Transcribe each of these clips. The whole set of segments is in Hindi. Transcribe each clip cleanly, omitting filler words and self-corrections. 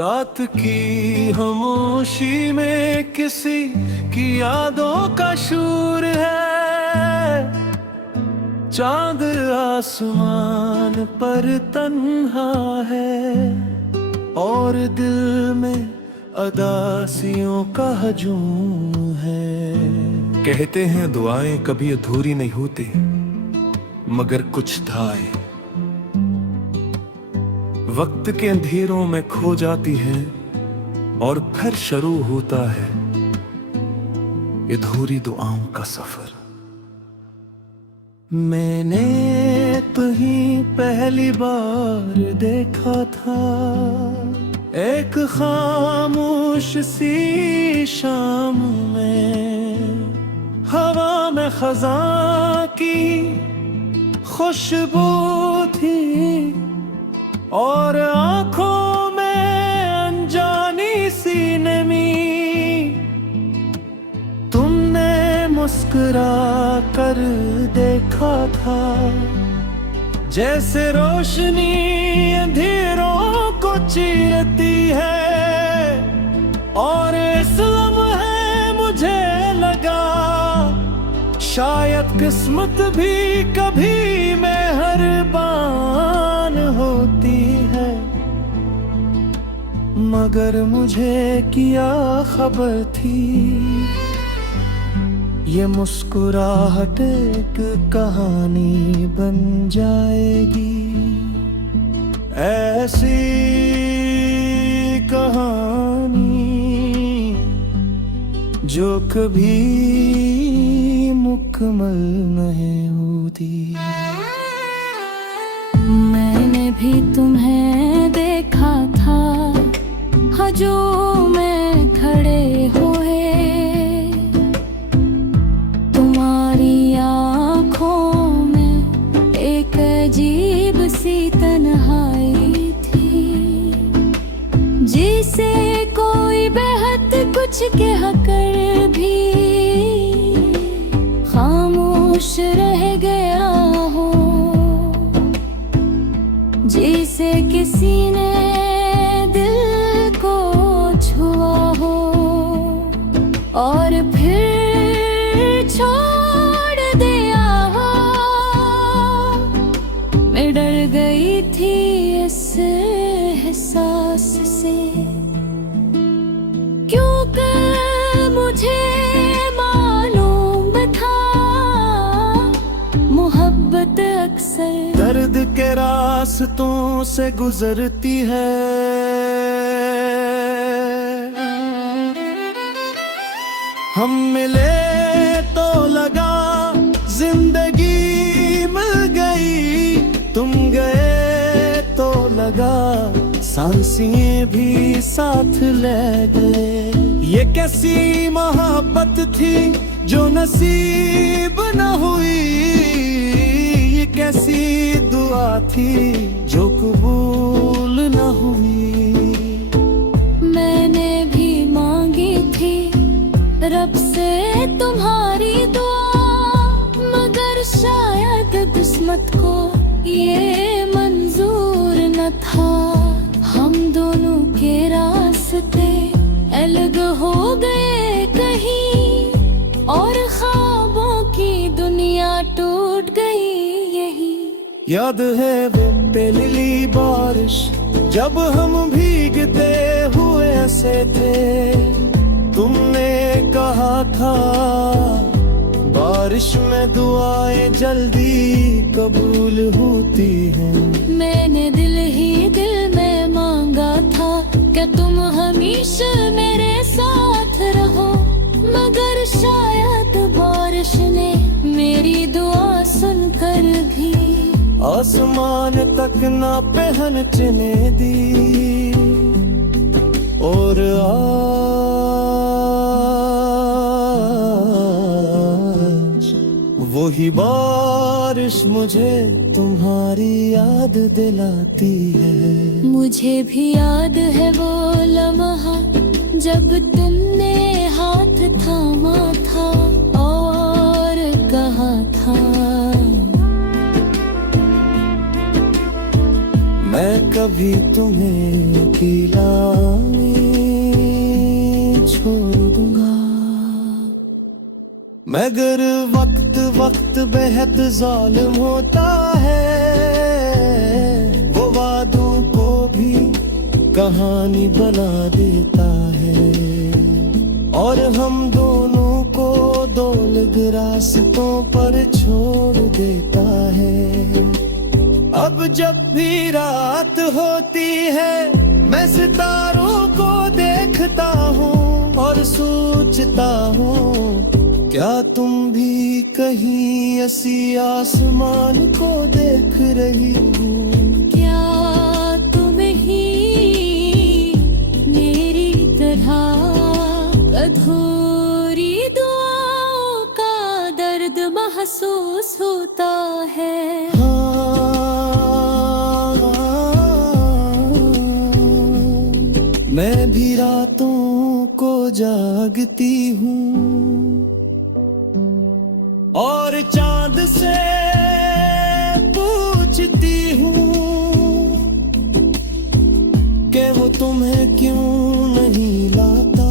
रात की खामोशी में किसी की यादों का शूर है। चांद आसमान पर तन्हा है और दिल में अदासियों का हजूम है। कहते हैं दुआएं कभी अधूरी नहीं होती, मगर कुछ दुआएं वक्त के अंधेरों में खो जाती है और फिर शुरू होता है अधूरी दुआओं का सफर। मैंने तुम्हीं पहली बार देखा था, एक खामोश सी शाम में, हवा में खज़ां की खुशबू थी और आंखों में अनजानी सी नमी। तुमने मुस्कुरा कर देखा था, जैसे रोशनी अंधेरों को चीरती है। और इस लम्हे मुझे लगा शायद किस्मत भी कभी मेहरबान होती है, मगर मुझे क्या खबर थी ये मुस्कुराहट एक कहानी बन जाएगी। ऐसी कहानी जो कभी मुकम्मल नहीं होती। मैंने भी तुम्हें देखा था, हजूम में खड़े हुए, तुम्हारी आँखों में एक अजीब सी तन्हाई थी, जिसे कोई बेहद कुछ कह कर भी खामोश रह गया हो, जिसे किसी ने दिल को छुआ हो और फिर छोड़ दिया हो। मैं डर गई थी इस एहसास से, क्योंकि मुझे मालूम था मोहब्बत अक्सर दर्द के रास्तों से गुजरती है। हम मिले तो लगा जिंदगी मिल गई, तुम गए तो लगा सांसें भी साथ ले गए। ये कैसी मोहब्बत थी जो नसीब न हुई, ये कैसी दुआ थी जो कबूल न हुई। मैंने भी मांगी थी रब से तुम्हारी दुआ, मगर शायद किस्मत को ये मंजूर न था। हम दोनों के रास्ते अलग हो गए कहीं, और ख्वाबों की दुनिया टूट गई यही। याद है वो पहली बारिश जब हम भीगते हुए हंसे थे, तुमने कहा था बारिश में दुआएं जल्दी कबूल होती हैं। मैंने दिल ही दिल में मांगा था कि तुम हमेशा मेरे साथ रहो, मगर शायद बारिश ने मेरी दुआ सुनकर भी आसमान तक ना पहनचने दी। और आज वही बारिश मुझे तुम्हारी याद दिलाती है। मुझे भी याद है वो लम्हा जब तुमने हाथ थामा था और कहा था मैं कभी तुम्हें अकेला नहीं छोड़ दूंगा। मगर वक्त वक्त बेहद जालिम होता है, वो वादों को भी कहानी बना देता है, और हम दोनों को दो अलग रास्तों पर छोड़ देता है। अब जब भी रात होती है मैं सितारों को देखता हूँ और सोचता हूँ, क्या तुम भी कहीं ऐसी आसमान को देख रही हो? क्या तुम ही मेरी तरह अधूरी दुआओं का दर्द महसूस होता है? मैं भी रातों को जागती हूँ और चांद से पूछती हूँ कि वो तुम्हें क्यों नहीं लाता।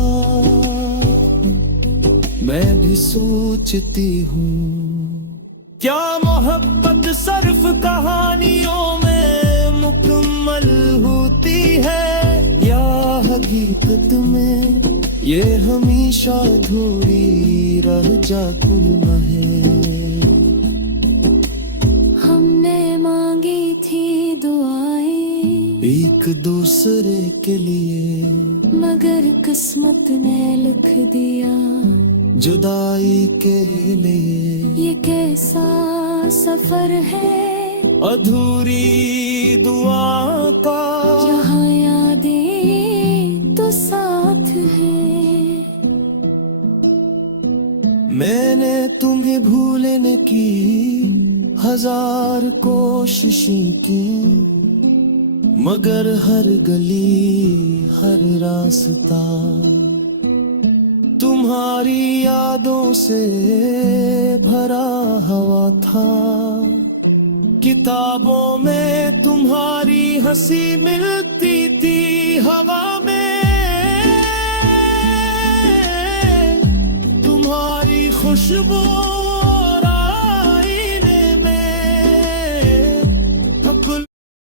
मैं भी सोचती हूँ, क्या मोहब्बत सिर्फ कहानियों में मुकम्मल होती है, या हकीकत में ये हमेशा अधूरी रह जाती है। हमने मांगी थी दुआएं एक दूसरे के लिए, मगर किस्मत ने लिख दिया जुदाई के लिए। ये कैसा सफर है अधूरी दुआ का, जहाँ यादें तो साथ हैं। मैंने तुम्हें भूलने की हजार कोशिशें की, मगर हर गली हर रास्ता तुम्हारी यादों से भरा हुआ था। किताबों में तुम्हारी हंसी मिलती थी हवा में, तुम्हारी खुशबू